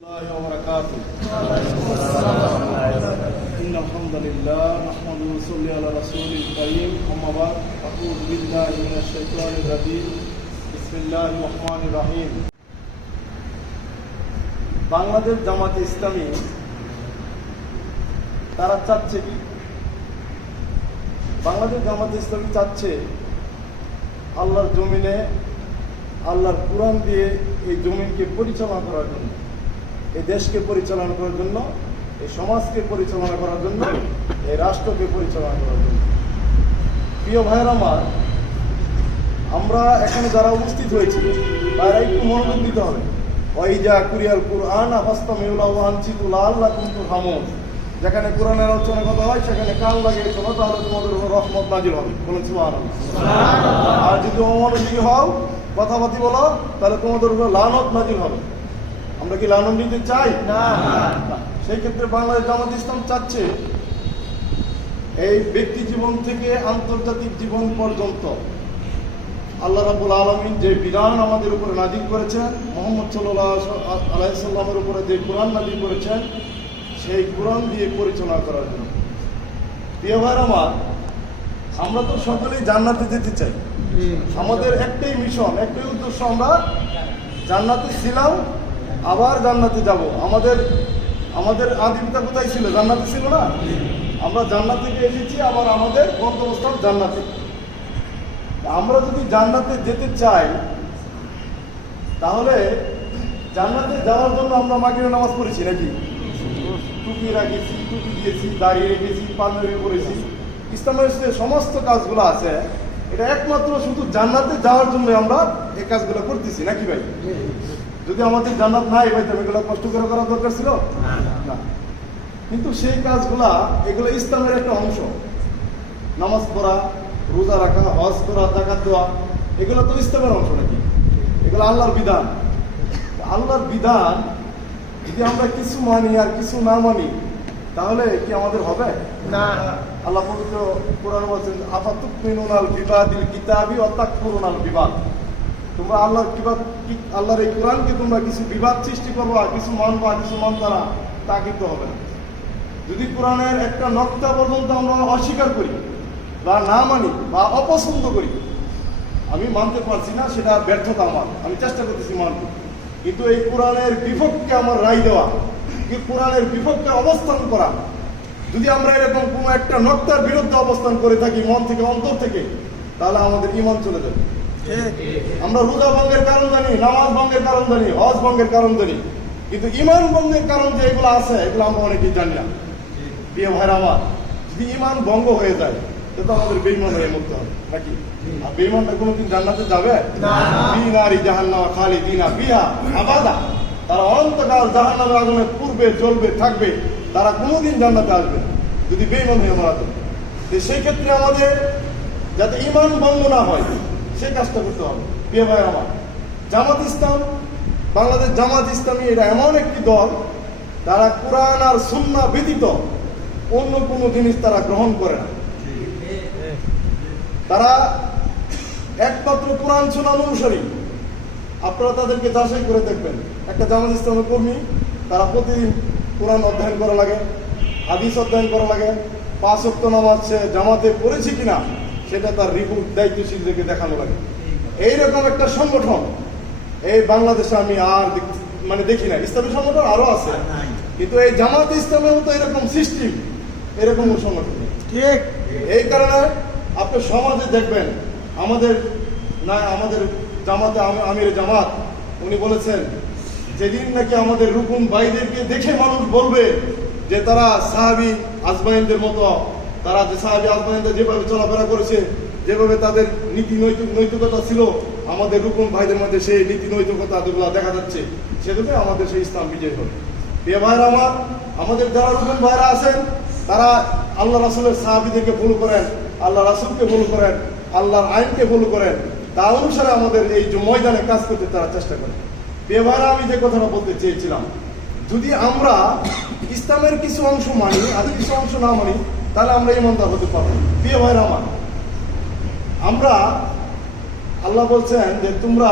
الله وبركاته. إن الحمد لله نحمده ونصلي على رسوله الكريم أما بعد أعوذ بالله من الشيطان الرجيم بسم الله الرحمن الرحيم. বাংলাদেশ জামাতে ইসলামী তারা চাচ্ছে কি? বাংলাদেশ জামাতে ইসলামী চাচ্ছে আল্লাহর জমিনে আল্লাহর কুরআন দিয়ে এই জমিনকে পরিচালনা করার জন্য, এই দেশকে পরিচালনা করার জন্য, এই সমাজকে পরিচালনা করার জন্য, এই রাষ্ট্রকে পরিচালনা করার জন্য। প্রিয় ভাইয়ের আমার, আমরা এখানে যারা উপস্থিত হয়েছি তারা একটু মনোযোগ দিতে হবে। ওয়াইজা কুরিয়াল কুরআন ফাসতামিউলাহু ওয়া আনসিতু লাআল্লাকুম তুরহামুন। যেখানে কোরআনের আলোচনা কথা হয় সেখানে কান লাগিয়ে শোনো, তাহলে তোমাদের উপর রহমত নাজিল হবে। বলুন সুবহানাল্লাহ। আর যদি অমনোযোগী হও, কথাবার্তা বলো, তাহলে তোমাদের উপর লানত নাজিল হবে। আমরা কি লানত নিতে চাই? না। সেই ক্ষেত্রে বাংলাদেশ জামাত ইসলাম চাচ্ছে এই ব্যক্তি জীবন থেকে আন্তর্জাতিক জীবন পর্যন্ত আল্লাহ রাব্বুল আলামিন যে বিধান আমাদের উপরে নাজিল করেছেন, মুহাম্মদ সাল্লাল্লাহু আলাইহি সাল্লামের উপরে যে কোরআন নাজিল করেছেন, সেই কোরআন দিয়ে পরিচালনা করার জন্য। প্রিয় ভাইরা আমার, আমরা তো সকলেই জান্নাতে যেতে চাই। আমাদের একটাই মিশন, একটাই উদ্দেশ্য, আমরা জান্নাতে ছিলাম, আবার জান্নাতে যাব। আমাদের আদি পিতা কোথায় ছিল? জান্নাতে ছিল না? আমরা জান্নাত থেকে এসেছি, আবার আমাদের গন্তব্যস্থান জান্নাতে। আমরা যদি জান্নাতে যেতে চাই, তাহলে জান্নাতে যাওয়ার জন্য আমরা মাগরিবের নামাজ পড়েছি নাকি? টুপি রাখেছি, টুপি দিয়েছি, দাঁড়িয়ে রেখেছি, পাঞ্জাবি পরেছি। ইসলামের যে সমস্ত কাজগুলো আছে, এটা একমাত্র শুধু জান্নাতে যাওয়ার জন্য আমরা এই কাজগুলো করতেছি নাকি ভাই? যদি আমাদের জান্নাত নাই পাইতাম, এগুলো কষ্ট করে করার দরকার ছিল না। কিন্তু সেই কাজগুলা, এগুলো ইসলামের একটা অংশ। নামাজ পড়া, রোজা রাখা, হজ করা, যাকাত দেওয়া, এগুলো তো ইসলামের অংশ নাকি? এগুলো আল্লাহর বিধান। আল্লাহর বিধান যদি আমরা কিছু মানি আর কিছু না মানি, তাহলে কি আমাদের হবে? না। আল্লাহ পবিত্র কোরআন বলেছেন, আফাতুমিনুনাল বিবাদিল কিতাবি ওয়া তাকফুরুনাল বিবাদ। তোমরা আল্লাহর এই কোরআনকে তোমরা কিছু বিবাদ সৃষ্টি করবা, কিছু মানবা, কিছু মানবা না, তা কিন্তু হবে না। যদি কোরআনের একটা নকতা পর্যন্ত আমরা অস্বীকার করি বা না মানি বা অপছন্দ করি, আমি মানতে পারছি না, সেটা ব্যর্থতা আমার, আমি চেষ্টা করতেছি মানতে। কিন্তু এই কোরআনের বিপক্ষে আমার রায় দেওয়া, কোরআনের বিপক্ষে অবস্থান করা, যদি আমরা এরকম কোনো একটা নকতার বিরুদ্ধে অবস্থান করে থাকি মন থেকে, অন্তর থেকে, তাহলে আমাদের ঈমান চলে যাবে। আমরা রোজা ভঙ্গের কারণ জানি, নামাজ ভঙ্গের কারণ জানি, হজ ভঙ্গের কারণ জানি, কিন্তু ঈমান ভঙ্গের কারণ যে এগুলো আছে, এগুলো আমরা অনেকেই জানি না। প্রিয় ভাইরা আমার, যদি ঈমান ভঙ্গ হয়ে যায়, তো আমাদের বেঈমান হয়ে মরতে হবে নাকি? আর বেঈমানটা কোনোদিন জান্নাতে যাবে না। বিনারি জাহান্নাম খালিদিনা ফিহা আবাদা। তারা অনন্তকাল জাহান্নামের আগুনে পূর্বে জ্বলবে, থাকবে, তারা কোনোদিন জান্নাতে আসবে না যদি বেঈমান হয়ে মারা যায়। সেই ক্ষেত্রে আমাদের যাতে ঈমান ভঙ্গ না হয়, সেই কাজটা করতে হবে। প্রিয় ভাই আমার, জামাত ইসলাম, বাংলাদেশ জামাত ইসলামী, এটা এমন একটি দল, তারা কোরআন আর সুন্নাহ ব্যতীত অন্য কোনো জিনিস তারা গ্রহণ করে না। তারা একমাত্র কোরআন সুন্নাহ অনুসারী। আপনারা তাদেরকে যাচাই করে দেখবেন। একটা জামাত ইসলামের কর্মী, তারা প্রতিদিন কোরআন অধ্যয়ন করা লাগে, হাদিস অধ্যয়ন করা লাগে, 5 ওয়াক্ত নামাজ সে জামাতে পড়েছে কিনা সেটা তার রিপোর্ট দায়িত্বশীলদেরকে দেখানো লাগে। এইরকম একটা সংগঠন এই বাংলাদেশে আমি আর দেখি না। ইসলামী সংগঠন আরো আছে, কিন্তু এই জামাত ইসলামের মতো এরকম সিস্টেম, এরকম সংগঠন ঠিক। এই কারণে আপনি সমাজে দেখবেন, আমাদের জামাতে আমির জামাত উনি বলেছেন, যেদিন নাকি আমাদের রুকুন ভাইদেরকে দেখে মানুষ বলবে যে তারা সাহাবী আজমাইনদের মতো, তারা যে সাহাবী আজমাইনদের যেভাবে চলাফেরা করেছে, যেভাবে তাদের নীতি নৈতিকতা ছিল, আমাদের রুকুন ভাইদের মধ্যে সেই নীতি নৈতিকতা যেগুলো দেখা যাচ্ছে, সেটাতে আমাদের সেই ইসলাম বিজয় হবে। প্রিয় ভাইরা আমার, আমাদের যারা রুকুন ভাইরা আছেন, তারা আল্লাহ রাসূলের সাহাবীদেরকে ফলো করেন, আল্লাহ রাসূলকে ফলো করেন, আল্লাহর আইনকে ফলো করেন, তা অনুসারে আমাদের এই যে ময়দানে কাজ করতে তারা চেষ্টা করেন। প্রিয় ভাইরা, আমি যে কথাটা বলতে চেয়েছিলাম, যদি আমরা ইসলামের কিছু অংশ মানি আর কিছু অংশ না মানি, তাহলে আমরা ঈমানদার হতে পারবো। প্রিয় ভাইরা আমার, আল্লাহ বলছেন যে তোমরা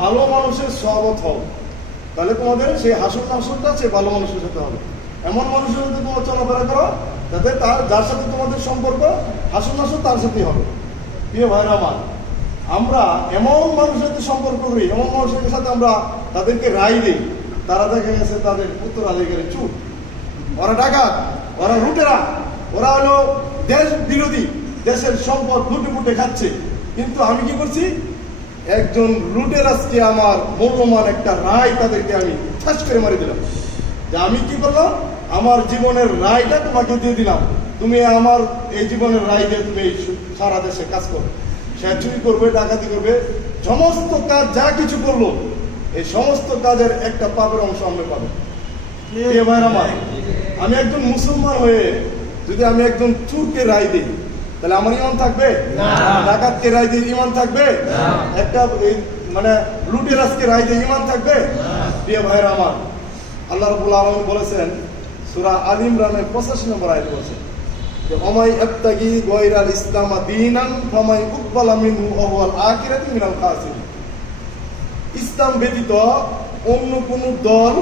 ভালো মানুষের সহবত হও, তাহলে তোমাদের সেই হাসুর নাসুরটা সেই ভালো মানুষের সাথে হবে। এমন মানুষের সাথে তোমার চলাফেরা করো যাতে তার যার সাথে তোমাদের সম্পর্ক হাসুর নাসুর তার সাথেই হবে। প্রিয় ভাইরা আমার, আমরা এমন মানুষের সাথে সম্পর্ক করি, এমন মানুষের সাথে আমরা তাদেরকে রায় দিই, তারা দেখা গেছে তাদের উত্তরাধিকারী চুপ, ওরা ডাকাত, ওরা লুটেরা, ওরা হলো দেশ বিরোধী, দেশের সম্পদ লুটে ফুটে খাচ্ছে। কিন্তু আমি কি করছি, একজন লুটেরাজকে আমার মূল্যমান একটা রায় তাদেরকে আমি ঠাস করে মারি দিলাম, যে আমি কি করলাম, আমার জীবনের রায়টা তোমাকে দিয়ে দিলাম, তুমি আমার এই জীবনের রায় দিয়ে তুমি সারা দেশে কাজ করো। সে চুরি করবে, ডাকাতি করবে, সমস্ত কাজ যা কিছু করলো, এই সমস্ত কাজের একটা পাপের অংশ আমরা পাবো। আমি একজন মুসলমান হয়ে যদি আমি একজন চুরকে রায় দিই, তাহলে আমার ইমান থাকবে? ডাকাতকে রায় দিয়ে ইমান থাকবে? একটা মানে লুটেরাজকে রায় দিয়ে ইমান থাকবে? প্রিয় ভাইরা আমার, আল্লাহ রাব্বুল আলামিন বলেছেন সূরা আল ইমরানের 85 নম্বর আয়াতে বলেছেন যে ওমাই ইবতাগি গায়রাল ইসলাম দীনান ফামাই উকবালা মিনহু ওয়া হুয়াল আখিরাতি মিনাল খাসিরিন। ইসলাম ব্যতীত অন্য কোন দল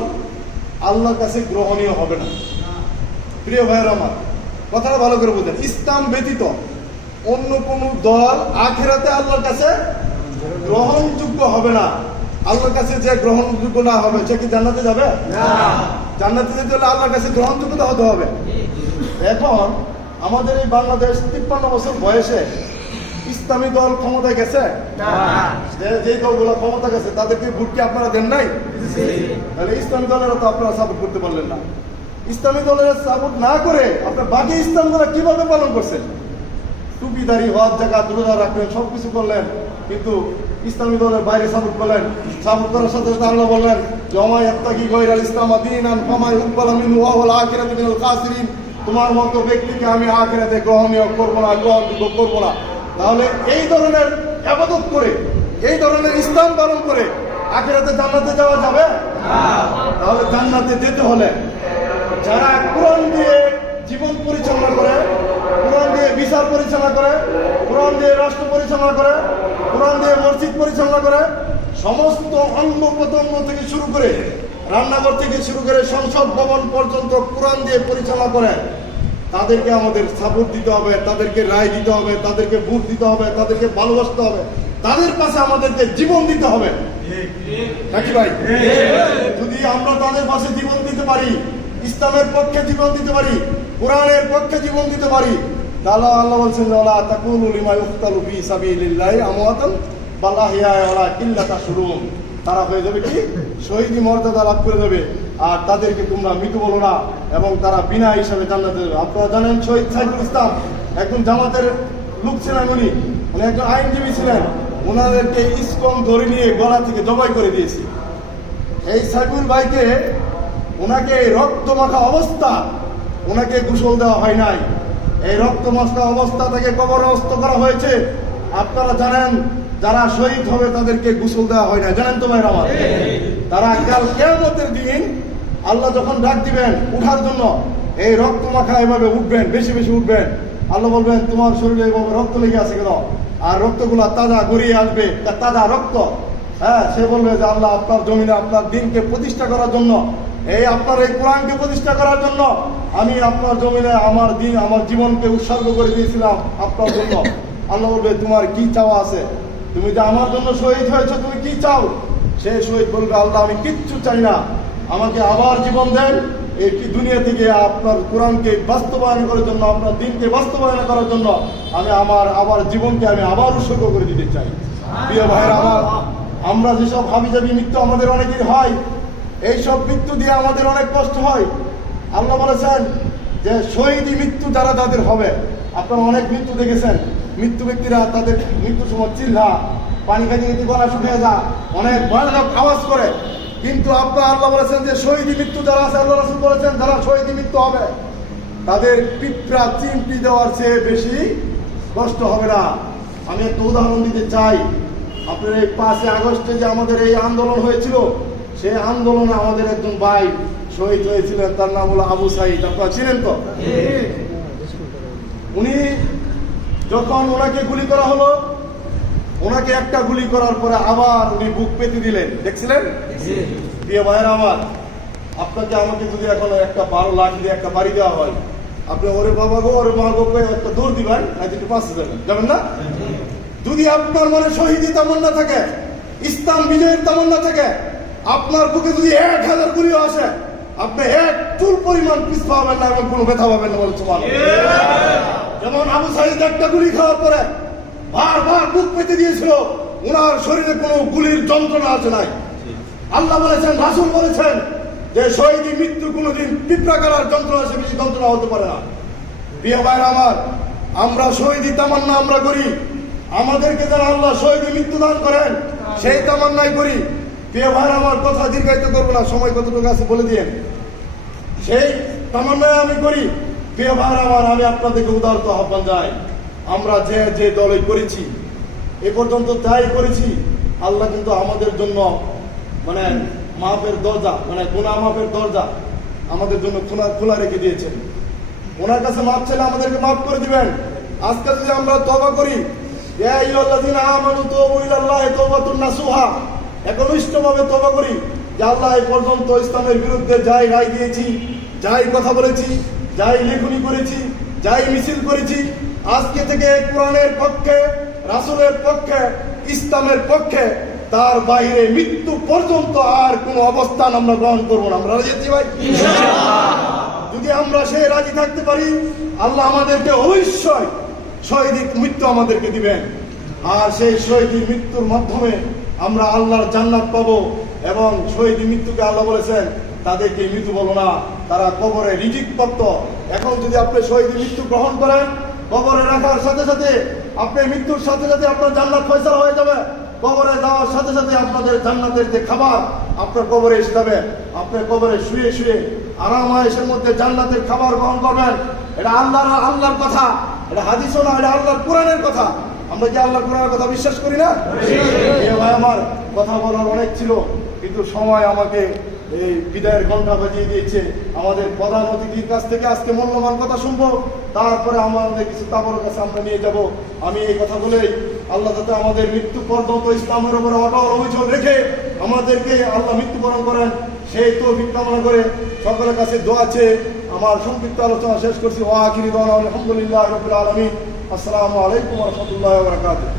আল্লাহর কাছে গ্রহণীয় হবে না। প্রিয় ভাইরা আমার, কথাটা ভালো করে বুঝেন, ইসলাম ব্যতীত অন্য কোন দল আখিরাতে আল্লাহর কাছে গ্রহণযোগ্য হবে না। আল্লাহর কাছে যে গ্রহণযোগ্য না হবে সে কি জান্নাতে যাবে? না। জান্নাতে যেতে হলে আল্লাহর কাছে গ্রহণযোগ্যতা হতে হবে। এখন আমাদের এই বাংলাদেশ 53 বছর বয়সে ইসলামী দল ক্ষমতায় গেছে? যে দলগুলো ক্ষমতা গেছে তাদেরকে ভোট কি আপনারা দেন নাই? তাহলে ইসলামী দলেরা তো আপনারা সাপোর্ট করতে পারলেন না। ইসলামী দলের সাপোর্ট না করে আপনার বাকি ইসলামগুলো কিভাবে পালন করছেন? টুপিদারি, হজ, যাকাত, রোজা রাখলেন, সবকিছু করলেন, কিন্তু ইসলামী দলের বাইরে সাপোর্ট করলেন। সাপোর্ট করার সাথে সাথে আল্লাহ বললেন যে ওমাই ইবতাগি গায়রাল ইসলাম দীনান ফামাই উকবালা মিনহু ওয়া হুয়াল আখিরাতু মিনাল খাসিরিন। তোমার মতো ব্যক্তিকে আমি আখিরাতে গ্রহণীয় করব না, গ্রহণযোগ্য করব না। তাহলে এই ধরনের ইবাদত করে, এই ধরনের ইসলাম পালন করে আখিরাতে জান্নাতে যাওয়া যাবে? তাহলে জান্নাতে যেতে হলে যারা কোরআন দিয়ে জীবন পরিচালনা করে, কোরআন দিয়ে বিচার পরিচালনা করে, কোরআন দিয়ে রাষ্ট্র পরিচালনা করে, কোরআন দিয়ে মসজিদ পরিচালনা করে, সমস্ত অঙ্গ প্রত্যঙ্গ থেকে শুরু করে রান্নাঘর থেকে শুরু করে সংসদ ভবন পর্যন্ত কোরআন দিয়ে পরিচালনা করে, তাদেরকে আমাদের সাপোর্ট দিতে হবে, তাদেরকে রায় দিতে হবে, তাদেরকে ভোট দিতে হবে, তাদেরকে ভালোবাসতে হবে, তাদের পাশে আমাদেরকে জীবন দিতে হবে। নাকি ভাই? যদি আমরা তাদের পাশে জীবন দিতে পারি, ইসলামের পক্ষে জীবন দিতে পারি, কোরআনের পক্ষে জীবন দিতে পারি, তাহলে আল্লাহ বলছেন ওয়ালা তাকুলু লিমা ইউকতালু ফি সাবিলিল্লাহি আমওয়াতান বাল আহইয়া ওয়ালাকিন লা তাশউরুন। তারা হয়ে যাবে কি? শহীদি মর্যাদা লাভ করে দেবে, আর তাদেরকে তোমরা মৃত বলো না, এবং তারা বিনা হিসাবে জান্নাতে যাবে। আপনারা জানেন শহীদ সাইফুল ইসলাম একজন জামাতের লোক ছিলেন, উনি একজন আইনজীবী ছিলেন। ওনাদেরকে ইসকন ধরে নিয়ে গলা থেকে জবাই করে দিয়েছে। এই সাইফুল ভাইকে ওনাকে রক্ত মাখা অবস্থা, ওনাকে গোসল দেওয়া হয় নাই। এই রক্ত মাখা অবস্থা থেকে কবরস্থ করা হয়েছে। আপনারা জানেন যারা শহীদ হবে তাদেরকে গোসল দেওয়া হয় না, জানেন তো ভাইরা আমার? তারা কাল কিয়ামতের দিন আল্লাহ যখন ডাক দিবেন উঠার জন্য, এই রক্ত মাখা এভাবে উঠবেন, বেশি বেশি উঠবেন। আল্লাহ বলবেন তোমার শরীরে এভাবে রক্ত লেগে আছে কেন? আর রক্তগুলা তাজা গড়িয়ে আসবে, তাজা রক্ত। হ্যাঁ, সে বলবে যে আল্লাহ আপনার জমিনে আপনার দিনকে প্রতিষ্ঠা করার জন্য, এই আপনার এই কোরআনকে প্রতিষ্ঠা করার জন্য আমি আপনার জমিনে আমার দিন, আমার জীবনকে উৎসর্গ করে দিয়েছিলাম আপনার জন্য। আল্লাহ বলবে তোমার কি চাওয়া আছে? তুমি যে আমার জন্য শহীদ হয়েছো, তুমি কি চাও? সে শহীদ বলবে আল্লাহ আমি কিচ্ছু চাই না, আমাকে আবার জীবন দেন, এই দুনিয়া থেকে আপনার কোরআনকে বাস্তবায়ন করার জন্য, আপনার দিনকে বাস্তবায়ন করার জন্য আমি আমার আবার জীবনকে আমি আবার উৎসর্গ করে দিতে চাই। প্রিয় ভাইরা আমার, আমরা যেসব হাবিজাবি মৃত্যু আমাদের অনেকের হয়, এইসব মৃত্যু দিয়ে আমাদের অনেক কষ্ট হয়। আল্লাহ বলেছেন যে শহীদি মৃত্যু যারা তাদের হবে। আপনারা অনেক মৃত্যু দেখেছেন, মৃত্যু ব্যক্তিরা তাদের মৃত্যুর সময় চিল্লা, পানি খাইতে খাইতে গলা শুকিয়ে যা, অনেক ভয়ানক আওয়াজ করে। কিন্তু আল্লাহ বলেছেন যে শহীদি মৃত্যু যারা আছে, আল্লাহ রাসূল বলেছেন যারা শহীদি মৃত্যু হবে তাদের পিঁপড়া চিমটি দেওয়ার চেয়ে বেশি কষ্ট হবে না। আমি একটা উদাহরণ দিতে চাই। আপনার এই 5 আগস্টে যে আমাদের এই আন্দোলন হয়েছিল, সেই আন্দোলনে আমাদের একজন ভাই শহীদ হয়েছিলেন, তার নাম হলো আবু সাইদ। আপনারা চিনেন তো? উনি যখন ওনাকে গুলি করা হলো, ওনাকে একটা গুলি করার পরে আবার উনি বুক পেতে দিলেন, দেখছিলেন? প্রিয় ভাইয়েরা আমার, আপনাকে আমাকে যদি এখন একটা 12 লাখ দিয়ে একটা বাড়ি দেওয়া হয়, আপনি ওরে বাবা গো ওরে মা গো একটা দৌড় দিবেন, না একটু পাশে যাবেন, যাবেন না? যদি আপনার মনে শহীদি তামান্না থাকে, ইসলাম বিজয়ের তামান্না থাকে, আপনার বুকে যদি 1000 গুলিও আসে, আপনি এক চুল পরিমাণ পিছপা হবেন না এবং কোনো ব্যথা পাবেন না বলে সুবহানাল্লাহ। যেমন আবু সাঈদ একটা গুলি খাওয়ার পরে বারবার বুক পেতে দিয়েছিল, ওনার শরীরে কোনো গুলির যন্ত্রণা আছে নাই। আল্লাহ বলেছেন, রাসূল বলেছেন যে শহীদি মৃত্যু কোনোদিন পিঁপড়া কাটার যন্ত্রণা সে বেশি যন্ত্রণা হতে পারে না। প্রিয় ভাইরা আমার, আমরা শহীদি তামান্না আমরা করি, আমাদেরকে যারা আল্লাহ শহীদি মৃত্যু দান করেন সেই তামান্নাই করি। প্রিয় ভাইরা আমার, কথা দীর্ঘায়িত করবো না, সময় কতটুকু আছে বলে দিয়ে সেই তামান্নায় আমি করি। প্রিয় ভাইরা আমার, আমি আপনাদেরকে উদারত আহ্বান জানাই, আমরা যে যে দলে করেছি এ পর্যন্ত তাই করেছি, আল্লাহ কিন্তু আমাদের জন্য মানে মাফের দরজা, মানে গুনাহ মাফের দরজা আমাদের জন্য খোলা রেখে দিয়েছেন। ওনার কাছে মাফ চাইলে আমাদেরকে মাফ করে দিবেন। আজকে যদি আমরা তওবা করি, ইয়া আইয়ুহাল্লাযীনা আমানু তুবু ইলাল্লাহি তাওবাতুন নাসুহা, একনিষ্ঠভাবে তওবা করি যে আল্লাহ এই পর্যন্ত ইসলামের বিরুদ্ধে যাই রায় দিয়েছি, যাই কথা বলেছি, যাই লেখনী করেছি, যাই মিছিল করেছি, আজকে থেকে কোরআনের পক্ষে, রাসূলের পক্ষে, ইসলামের পক্ষে, তার বাইরে মৃত্যু পর্যন্ত আর কোনো অবস্থান আমরা গ্রহণ করবো না। আমরা রাজি আছি ভাই? যদি আমরা সেই রাজি থাকতে পারি, আল্লাহ আমাদেরকে অবশ্যই শহীদ মৃত্যু আমাদেরকে দিবেন, আর সেই শহীদ মৃত্যুর মাধ্যমে আমরা আল্লাহর জান্নাত পাবো। এবং শহীদ মৃত্যুকে আল্লাহ বলেছেন তাদেরকে মৃত্যু বলো না, তারা কবরে রিজিক প্রাপ্ত। এখন যদি আপনি শহীদ মৃত্যু গ্রহণ করেন, কবরে রাখার সাথে সাথে আপনি মৃত্যুর সাথে সাথে আপনার জান্নাত ফয়সালা হয়ে যাবে। কবরে যাওয়ার সাথে সাথে আপনাদের জান্নাতের যে খাবার আপনার কবরে এসে যাবে। আপনার কবরে শুয়ে শুয়ে আরামায়েশের মধ্যে জান্নাতের খাবার গ্রহণ করবেন। এটা আল্লাহর কথা, এটা হাদিসও না, এটা আল্লাহর কোরআনের কথা। আমরা কি আল্লাহর কোরআনের কথা বিশ্বাস করি না? ভাই আমার, কথা বলার অনেক ছিল, কিন্তু সময় আমাকে এই বিদায়ের ঘন্টা বাজিয়ে দিয়েছে। আমাদের প্রধান অতিথির কাছ থেকে আজকে মূল্যবান কথা শুনবো, তারপরে আমাদের কিছু তাবর কাছে আমরা নিয়ে যাব। আমি এই কথা বলেই আল্লাহ যাতে আমাদের মৃত্যু পর্যন্ত ইসলামের উপরে অটল অবিচল রেখে আমাদেরকে আল্লাহ মৃত্যুবরণ করেন, সেই তৌফিক কামনা করে সকলের কাছে দোয়া চেয়ে আমার সংক্ষিপ্ত আলোচনা শেষ করছি। ওয়া আখিরি দাওয়ানা আলহামদুলিল্লাহি রাব্বিল আলামিন। আসসালামু আলাইকুম ওয়া রাহমাতুল্লাহি ওয়া বারাকাতুহু।